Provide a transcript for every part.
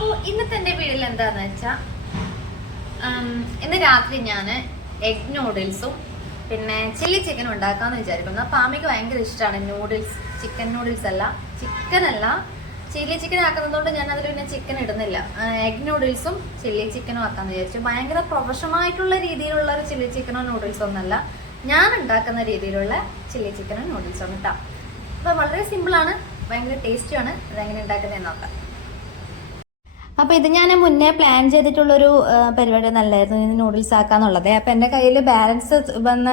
അപ്പോൾ ഇന്നത്തെ എൻ്റെ വീട്ടിൽ എന്താണെന്ന് വെച്ചാൽ ഇന്ന് രാത്രി ഞാൻ എഗ് നൂഡിൽസും പിന്നെ ചില്ലി ചിക്കനും ഉണ്ടാക്കാമെന്ന് വിചാരിക്കുന്നു. അപ്പോൾ ആമിക്ക് ഭയങ്കര ഇഷ്ടമാണ് നൂഡിൽസ്. ചിക്കൻ നൂഡിൽസ് അല്ല, ചില്ലി ചിക്കൻ ആക്കുന്നതുകൊണ്ട് ഞാൻ അതിൽ പിന്നെ ചിക്കൻ ഇടുന്നില്ല. എഗ് നൂഡിൽസും ചില്ലി ചിക്കനും ആക്കാമെന്ന് വിചാരിച്ചു. ഭയങ്കര പ്രൊഫഷണലായിട്ടുള്ള രീതിയിലുള്ള ഒരു ചില്ലി ചിക്കനോ നൂഡിൽസോ ഒന്നല്ല, ഞാൻ ഉണ്ടാക്കുന്ന രീതിയിലുള്ള ചില്ലി ചിക്കനോ നൂഡിൽസോ ആണ് കേട്ടോ. അപ്പോൾ വളരെ സിമ്പിളാണ്, ഭയങ്കര ടേസ്റ്റിയാണ്. അതെങ്ങനെ ഉണ്ടാക്കുന്നതെന്ന് നോക്കാം. അപ്പോൾ ഇത് ഞാൻ മുന്നേ പ്ലാൻ ചെയ്തിട്ടുള്ളൊരു പരിപാടി നല്ലായിരുന്നു, ഇത് നൂഡിൽസ് ആക്കാന്നുള്ളത്. അപ്പോൾ എൻ്റെ കയ്യിൽ ബാലൻസ് വന്ന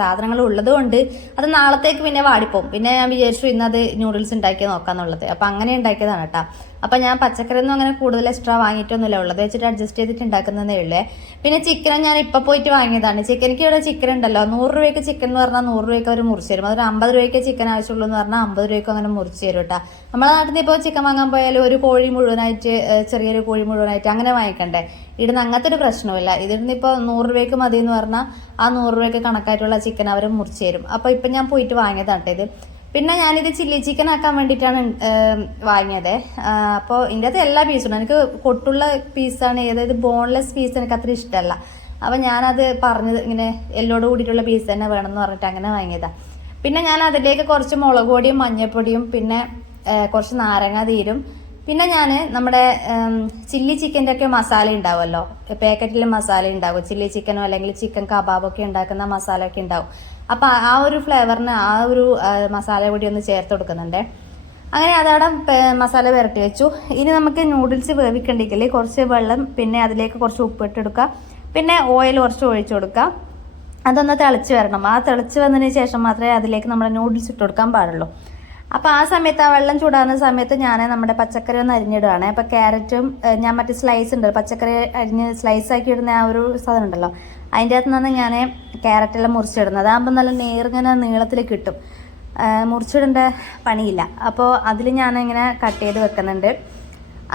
സാധനങ്ങൾ ഉള്ളത് കൊണ്ട് അത് നാളത്തേക്ക് പിന്നെ വാടിപ്പോവും. പിന്നെ ഞാൻ വിചാരിച്ചു ഇന്നത് നൂഡിൽസ് ഉണ്ടാക്കി നോക്കാന്നുള്ളത്. അപ്പോൾ അങ്ങനെ ഉണ്ടാക്കിയതാണ് കേട്ടോ. അപ്പം ഞാൻ പച്ചക്കറിയൊന്നും അങ്ങനെ കൂടുതൽ എക്സ്ട്രാ വാങ്ങിയിട്ടൊന്നുമില്ല, ഉള്ളത് വെച്ചിട്ട് അഡ്ജസ്റ്റ് ചെയ്തിട്ട് ഉണ്ടാക്കുന്നതേ ഉള്ളേ. പിന്നെ ചിക്കൻ ഞാൻ ഇപ്പോൾ പോയിട്ട് വാങ്ങിയതാണ്. ചിക്കനിക്ക് ഇവിടെ ചിക്കൻ ഉണ്ടല്ലോ, 100 രൂപയ്ക്ക് ചിക്കൻ എന്ന് പറഞ്ഞാൽ 100 രൂപയ്ക്ക് അവർ മുറിച്ച് തരും. അതൊരു 50 രൂപയ്ക്ക് ചിക്കൻ ആവശ്യമുള്ളൂ എന്ന് പറഞ്ഞാൽ 50 രൂപയ്ക്ക് അങ്ങനെ മുറിച്ച് തരും കേട്ടോ. നമ്മളെ നാട്ടിൽ നിന്ന് ഇപ്പോൾ ചിക്കൻ വാങ്ങാൻ പോയാലും ഒരു കോഴി മുഴുവനായിട്ട്, ചെറിയൊരു കോഴി മുഴുവനായിട്ട് അങ്ങനെ വാങ്ങിക്കണ്ടേ. ഇവിടുന്ന് അങ്ങനത്തെ ഒരു പ്രശ്നമില്ല. ഇതിന് ഇപ്പോൾ 100 രൂപയ്ക്ക് മതി എന്ന് പറഞ്ഞാൽ ആ 100 രൂപയ്ക്ക് കണക്കായിട്ടുള്ള ചിക്കൻ അവർ മുറിച്ച് തരും. അപ്പോൾ ഇപ്പം ഞാൻ പോയിട്ട് വാങ്ങിയതാണ് ഇത്. പിന്നെ ഞാനിത് ചില്ലി ചിക്കൻ ആക്കാൻ വേണ്ടിയിട്ടാണ് വാങ്ങിയത്. അപ്പോൾ ഇതിൻ്റെ അകത്ത് എല്ലാ പീസും എനിക്ക് കൊട്ടുള്ള പീസാണ്, അതായത് ബോൺലെസ് പീസ് എനിക്ക് അത്ര ഇഷ്ടമല്ല. അപ്പോൾ ഞാനത് പറഞ്ഞത് ഇങ്ങനെ എല്ലോട് കൂടിയിട്ടുള്ള പീസ് തന്നെ വേണമെന്ന് പറഞ്ഞിട്ട് അങ്ങനെ വാങ്ങിയതാണ്. പിന്നെ ഞാൻ അതിലേക്ക് കുറച്ച് മുളക് പൊടിയും മഞ്ഞൾപ്പൊടിയും പിന്നെ കുറച്ച് നാരങ്ങ നീരും പിന്നെ ഞാൻ നമ്മുടെ ചില്ലി ചിക്കൻ്റെ ഒക്കെ മസാല ഉണ്ടാവുമല്ലോ, പാക്കറ്റിൽ മസാല ഉണ്ടാവും, ചില്ലി ചിക്കനോ അല്ലെങ്കിൽ ചിക്കൻ കബാബൊക്കെ ഉണ്ടാക്കുന്ന മസാല ഒക്കെ ഉണ്ടാവും. അപ്പം ആ ഒരു ഫ്ലേവറിന് ആ ഒരു മസാല കൂടി ഒന്ന് ചേർത്ത് കൊടുക്കുന്നുണ്ട്. അങ്ങനെ അതവിടെ മസാല പുരട്ടി വെച്ചു. ഇനി നമുക്ക് നൂഡിൽസ് വേവിക്കണ്ടെങ്കിൽ കുറച്ച് വെള്ളം, പിന്നെ അതിലേക്ക് കുറച്ച് ഉപ്പിട്ടെടുക്കുക, പിന്നെ ഓയിൽ കുറച്ച് ഒഴിച്ചു കൊടുക്കുക. അതൊന്ന് തിളച്ച് വരണം. ആ തിളച്ച് വന്നതിന് ശേഷം മാത്രമേ അതിലേക്ക് നമ്മൾ നൂഡിൽസ് ഇട്ട് കൊടുക്കാൻ പാടുള്ളൂ. അപ്പോൾ ആ സമയത്ത്, ആ വെള്ളം ചൂടാകുന്ന സമയത്ത് ഞാൻ നമ്മുടെ പച്ചക്കറി ഒന്ന് അരിഞ്ഞിടുകയാണ്. അപ്പോൾ ക്യാരറ്റും ഞാൻ മറ്റേ സ്ലൈസ് ഉണ്ട്, പച്ചക്കറി അരിഞ്ഞ് സ്ലൈസാക്കി ഇടുന്ന ആ ഒരു സാധനം ഉണ്ടല്ലോ, അതിൻ്റെ അകത്ത് നിന്ന് ഞാൻ ക്യാരറ്റെല്ലാം മുറിച്ചിടുന്നത്. അതാകുമ്പോൾ നല്ല നേർങ്ങനെ നീളത്തിൽ കിട്ടും, മുറിച്ചിടേണ്ട പണിയില്ല. അപ്പോൾ അതിൽ ഞാനിങ്ങനെ കട്ട് ചെയ്ത് വെക്കുന്നുണ്ട്.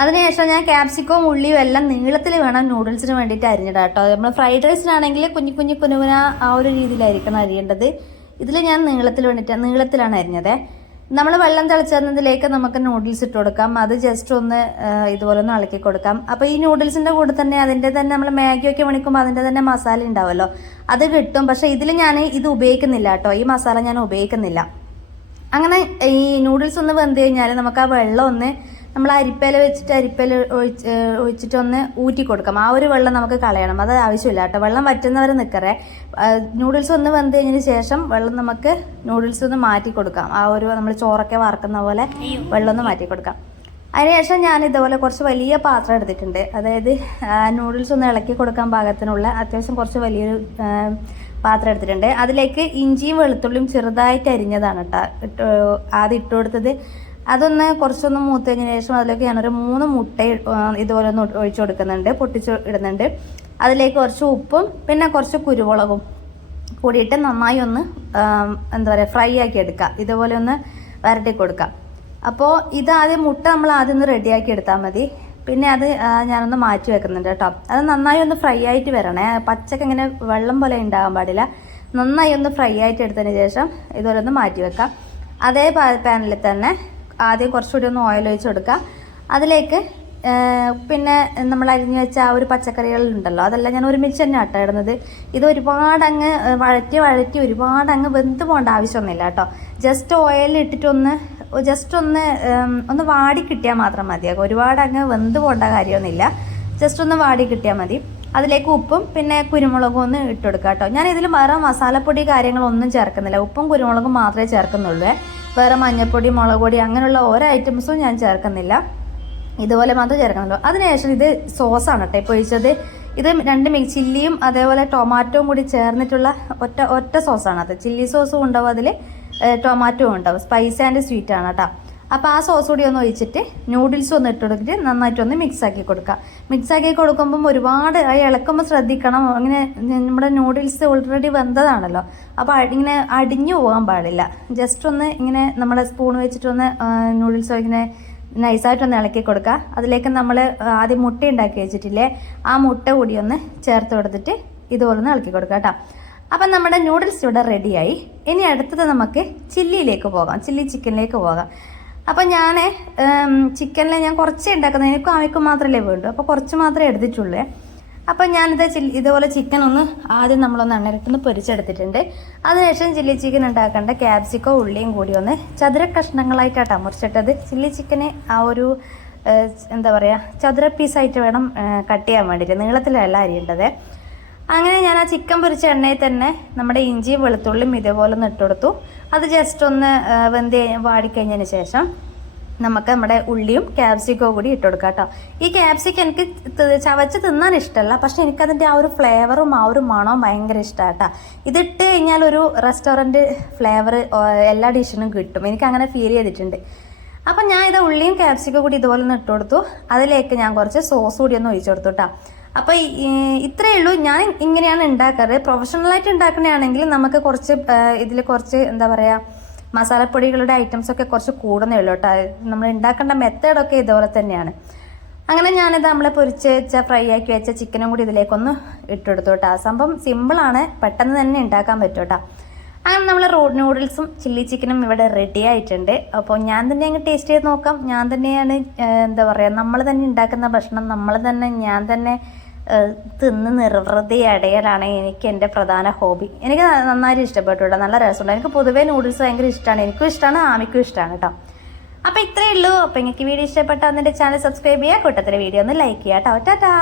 അതിനുശേഷം ഞാൻ ക്യാപ്സിക്കവും ഉള്ളിയും എല്ലാം നീളത്തിൽ വേണം നൂഡിൽസിന് വേണ്ടിയിട്ട് അരിഞ്ഞിടാം കേട്ടോ. നമ്മൾ ഫ്രൈഡ് റൈസിനാണെങ്കിൽ കുനുകുന ആ ഒരു രീതിയിലായിരിക്കണം അരിയേണ്ടത്. ഇതിൽ ഞാൻ നീളത്തിലാണ് അരിഞ്ഞത്. നമ്മൾ വെള്ളം തിളച്ചതിലേക്ക് നമുക്ക് നൂഡിൽസ് ഇട്ട് കൊടുക്കാം. അത് ജസ്റ്റ് ഒന്ന് ഇതുപോലെ ഒന്ന് ഇളക്കി കൊടുക്കാം. അപ്പോൾ ഈ നൂഡിൽസിൻ്റെ കൂടെ തന്നെ അതിൻ്റെ തന്നെ നമ്മൾ മാഗിയൊക്കെ മേടിക്കുമ്പോൾ അതിൻ്റെ തന്നെ മസാല ഉണ്ടാവുമല്ലോ, അത് കിട്ടും. പക്ഷേ ഇതിൽ ഞാൻ ഇത് ഉപയോഗിക്കുന്നില്ല കേട്ടോ, ഈ മസാല ഞാൻ ഉപയോഗിക്കുന്നില്ല. അങ്ങനെ ഈ നൂഡിൽസ് ഒന്ന് വെന്ത് കഴിഞ്ഞാൽ നമുക്ക് ആ വെള്ളം ഒന്ന് നമ്മൾ അരിപ്പയിൽ ഒഴിച്ചിട്ട് ഒന്ന് ഊറ്റി കൊടുക്കാം. ആ ഒരു വെള്ളം നമുക്ക് കളയണം, അത് ആവശ്യമില്ല കേട്ടോ. വെള്ളം വറ്റുന്നവരെ നിൽക്കറേ. നൂഡിൽസ് ഒന്ന് വെന്ത് കഴിഞ്ഞതിന് ശേഷം വെള്ളം നമുക്ക് നൂഡിൽസ് ഒന്ന് മാറ്റി കൊടുക്കാം. ആ ഒരു നമ്മൾ ചോറൊക്കെ വറക്കുന്ന പോലെ വെള്ളം ഒന്ന് മാറ്റി കൊടുക്കാം. അതിനുശേഷം ഞാൻ ഇതുപോലെ കുറച്ച് വലിയ പാത്രം എടുത്തിട്ടുണ്ട്. അതായത് നൂഡിൽസ് ഒന്ന് ഇളക്കി കൊടുക്കാൻ പാകത്തിനുള്ള അത്യാവശ്യം കുറച്ച് വലിയൊരു പാത്രം എടുത്തിട്ടുണ്ട്. അതിലേക്ക് ഇഞ്ചിയും വെളുത്തുള്ളിയും ചെറുതായിട്ട് അരിഞ്ഞതാണ് കേട്ടോ ആദ്യം ഇട്ട് കൊടുത്തത്. അതൊന്ന് കുറച്ചൊന്ന് മൂത്ത് കഴിഞ്ഞതിന് ശേഷം അതിലേക്ക് ഞാനൊരു 3 മുട്ട ഇതുപോലെ ഒന്ന് ഒഴിച്ചു കൊടുക്കുന്നുണ്ട്, പൊട്ടിച്ച് ഇടുന്നുണ്ട്. അതിലേക്ക് കുറച്ച് ഉപ്പും പിന്നെ കുറച്ച് കുരുമുളകും കൂടിയിട്ട് നന്നായി ഒന്ന് ഫ്രൈ ആക്കി എടുക്കുക. ഇതുപോലെ ഒന്ന് വരട്ടി കൊടുക്കുക. അപ്പോൾ ഇതാദ്യം മുട്ട നമ്മൾ ആദ്യം ഒന്ന് റെഡിയാക്കി എടുത്താൽ മതി. പിന്നെ അത് ഞാനൊന്ന് മാറ്റി വെക്കുന്നുണ്ട് കേട്ടോ. അത് നന്നായി ഒന്ന് ഫ്രൈ ആയിട്ട് വരണേ, പച്ചക്ക് ഇങ്ങനെ വെള്ളം പോലെ ഉണ്ടാകാൻ പാടില്ല. നന്നായി ഒന്ന് ഫ്രൈ ആയിട്ട് എടുത്തതിന് ശേഷം ഇതുപോലെ ഒന്ന് മാറ്റി വെക്കാം. അതേ പാനിൽ തന്നെ ആദ്യം കുറച്ചുകൂടി ഒന്ന് ഓയിൽ ഒഴിച്ച് കൊടുക്കുക. അതിലേക്ക് പിന്നെ നമ്മൾ അരിഞ്ഞു വെച്ച ആ ഒരു പച്ചക്കറികളുണ്ടല്ലോ, അതെല്ലാം ഞാൻ ഒരുമിച്ച് തന്നെ ആട്ടോ ഇടുന്നത്. ഇത് ഒരുപാട് അങ്ങ് വഴറ്റി ഒരുപാട് അങ്ങ് വെന്ത് പോകേണ്ട ആവശ്യമൊന്നുമില്ല കേട്ടോ. ജസ്റ്റ് ഓയിലിൽ ഇട്ടിട്ടൊന്ന് ഒന്ന് വാടി കിട്ടിയാൽ മാത്രം മതിയാകും. ഒരുപാട് അങ്ങ് വെന്ത് പോകേണ്ട കാര്യമൊന്നുമില്ല, ജസ്റ്റ് ഒന്ന് വാടി കിട്ടിയാൽ മതി. അതിലേക്ക് ഉപ്പും പിന്നെ കുരുമുളകും ഒന്ന് ഇട്ട് കൊടുക്കുക കേട്ടോ. ഞാൻ ഇതിൽ വേറെ മസാലപ്പൊടി കാര്യങ്ങളൊന്നും ചേർക്കുന്നില്ല, ഉപ്പും കുരുമുളകും മാത്രമേ ചേർക്കുന്നുള്ളൂ. വേറെ മഞ്ഞൾപ്പൊടി, മുളക് പൊടി അങ്ങനെയുള്ള ഓരോ ഐറ്റംസും ഞാൻ ചേർക്കുന്നില്ല, ഇതുപോലെ മാത്രമേ ചേർക്കുന്നുള്ളൂ. അതിനുശേഷം ഇത് സോസാണ് കേട്ടോ ഇപ്പോൾ ഒഴിച്ചത്. ഇത് 2 ചില്ലിയും അതേപോലെ ടൊമാറ്റോയും കൂടി ചേർന്നിട്ടുള്ള ഒറ്റ സോസാണ് അത്. ചില്ലി സോസും ഉണ്ടാവും അതിൽ, ടൊമാറ്റോയും ഉണ്ടാവും. സ്പൈസി ആൻഡ് സ്വീറ്റ് ആണ് കേട്ടോ. അപ്പോൾ ആ സോസ് കൂടി ഒന്ന് ഒഴിച്ചിട്ട് നൂഡിൽസ് ഒന്ന് ഇട്ട് കൊടുത്തിട്ട് നന്നായിട്ടൊന്ന് മിക്സാക്കി കൊടുക്കുക. മിക്സാക്കി കൊടുക്കുമ്പം ഒരുപാട് ഇളക്കുമ്പോൾ ശ്രദ്ധിക്കണം. അങ്ങനെ നമ്മുടെ നൂഡിൽസ് ഓൾറെഡി വെന്തതാണല്ലോ, അപ്പോൾ ഇങ്ങനെ അടിഞ്ഞു പോകാൻ പാടില്ല. ജസ്റ്റ് ഒന്ന് ഇങ്ങനെ നമ്മുടെ സ്പൂൺ വെച്ചിട്ടൊന്ന് നൂഡിൽസ് ഇങ്ങനെ നൈസായിട്ടൊന്ന് ഇളക്കി കൊടുക്കുക. അതിലേക്ക് നമ്മൾ ആദ്യം മുട്ട ഉണ്ടാക്കി വെച്ചിട്ടില്ലേ, ആ മുട്ട കൂടി ഒന്ന് ചേർത്ത് കൊടുത്തിട്ട് ഇതുപോലെ ഒന്ന് ഇളക്കി കൊടുക്കുക കേട്ടോ. അപ്പം നമ്മുടെ നൂഡിൽസ് ഇവിടെ റെഡിയായി. ഇനി അടുത്തത് നമുക്ക് ചില്ലിയിലേക്ക് പോകാം, ചില്ലി ചിക്കനിലേക്ക് പോകാം. അപ്പം ഞാൻ ചിക്കനിൽ ഞാൻ കുറച്ചേ ഉണ്ടാക്കുന്നത്, എനിക്കും ആമിക്കും മാത്രമല്ലേ വേണ്ടു, അപ്പോൾ കുറച്ച് മാത്രമേ എടുത്തിട്ടുള്ളൂ. അപ്പം ഞാനിത് ഇതുപോലെ ചിക്കൻ ഒന്ന് ആദ്യം നമ്മളൊന്ന് എണ്ണയിലിട്ടൊന്ന് പൊരിച്ചെടുത്തിട്ടുണ്ട്. അതിനുശേഷം ചില്ലി ചിക്കൻ ഉണ്ടാക്കേണ്ട ക്യാപ്സിക്കോ ഉള്ളിയും കൂടി ഒന്ന് ചതുര കഷ്ണങ്ങളായിട്ടാണ് മുറിച്ചിട്ടത്. ചില്ലി ചിക്കന് ആ ഒരു എന്താ പറയുക ചതുര പീസായിട്ട് വേണം കട്ട് ചെയ്യാൻ വേണ്ടിയിട്ട്, നീളത്തിലല്ല അരിയേണ്ടത്. അങ്ങനെ ഞാൻ ആ ചിക്കൻ പൊരിച്ച എണ്ണയിൽ തന്നെ നമ്മുടെ ഇഞ്ചിയും വെളുത്തുള്ളിയും ഇതേപോലെ ഒന്ന് ഇട്ട് കൊടുത്തു. അത് ജസ്റ്റ് ഒന്ന് വാടിക്കഴിഞ്ഞതിന് ശേഷം നമുക്ക് നമ്മുടെ ഉള്ളിയും ക്യാപ്സിക്കോ കൂടി ഇട്ട് കൊടുക്കാം കേട്ടോ. ഈ ക്യാപ്സിക്കം എനിക്ക് ചവച്ച് തിന്നാൻ ഇഷ്ടമല്ല, പക്ഷെ എനിക്കതിൻ്റെ ആ ഒരു ഫ്ലേവറും ആ ഒരു മണവും ഭയങ്കര ഇഷ്ടമാണ് കേട്ടോ. ഇതിട്ട് കഴിഞ്ഞാൽ ഒരു റെസ്റ്റോറൻറ്റ് ഫ്ലേവർ എല്ലാ ഡിഷിനും കിട്ടും, എനിക്ക് അങ്ങനെ ഫീൽ ചെയ്തിട്ടുണ്ട്. അപ്പം ഞാൻ ഇത് ഉള്ളിയും ക്യാപ്സിക്കോ കൂടി ഇതുപോലെ ഒന്ന് ഇട്ട് കൊടുത്തു. അതിലേക്ക് ഞാൻ കുറച്ച് സോസ് കൂടി ഒന്ന് ഒഴിച്ചു കൊടുത്തു കേട്ടോ. അപ്പോൾ ഇത്രയേ ഉള്ളൂ. ഞാൻ ഇങ്ങനെയാണ് ഉണ്ടാക്കാറ്. പ്രൊഫഷണലായിട്ട് ഉണ്ടാക്കണമെങ്കിൽ നമുക്ക് കുറച്ച് ഇതിൽ കുറച്ച് എന്താ പറയുക മസാലപ്പൊടികളുടെ ഐറ്റംസൊക്കെ കുറച്ച് കൂടുന്നേ ഉള്ളൂ കേട്ടോ. നമ്മൾ ഉണ്ടാക്കേണ്ട മെത്തേഡൊക്കെ ഇതുപോലെ തന്നെയാണ്. അങ്ങനെ ഞാനിത് നമ്മളെ പൊരിച്ച് വെച്ച ഫ്രൈ ആക്കി വെച്ച ചിക്കനും കൂടി ഇതിലേക്കൊന്ന് ഇട്ടെടുത്തു കേട്ടോ. സംഭവം സിമ്പിളാണ്, പെട്ടെന്ന് തന്നെ ഉണ്ടാക്കാൻ പറ്റും കേട്ടോ. അങ്ങനെ നമ്മൾ നൂഡിൽസും ചില്ലി ചിക്കനും ഇവിടെ റെഡി ആയിട്ടുണ്ട്. അപ്പോൾ ഞാൻ തന്നെ അങ്ങ് ടേസ്റ്റ് ചെയ്ത് നോക്കാം. ഞാൻ തന്നെയാണ് എന്താ പറയുക നമ്മൾ തന്നെ ഉണ്ടാക്കുന്ന ഭക്ഷണം ഞാൻ തന്നെ തിന്ന് നിർവൃതി അടയലാണ് എനിക്ക് എൻ്റെ പ്രധാന ഹോബി. എനിക്ക് നന്നായിട്ട് ഇഷ്ടപ്പെട്ടു കേട്ടോ, നല്ല രസമുണ്ട്. എനിക്ക് പൊതുവേ നൂഡിൽസ് ഭയങ്കര ഇഷ്ടമാണ്, എനിക്കും ഇഷ്ടമാണ്, ആമിക്കും ഇഷ്ടമാണ് കേട്ടോ. അപ്പോൾ ഇത്രയേ ഉള്ളൂ. അപ്പോൾ എനിക്ക് വീഡിയോ ഇഷ്ടപ്പെട്ടാൽ എൻ്റെ ചാനൽ സബ്സ്ക്രൈബ് ചെയ്യുക, കൂട്ടത്തിലെ വീഡിയോ ഒന്ന് ലൈക്ക് ചെയ്യുക കേട്ടോ. ടാറ്റാ.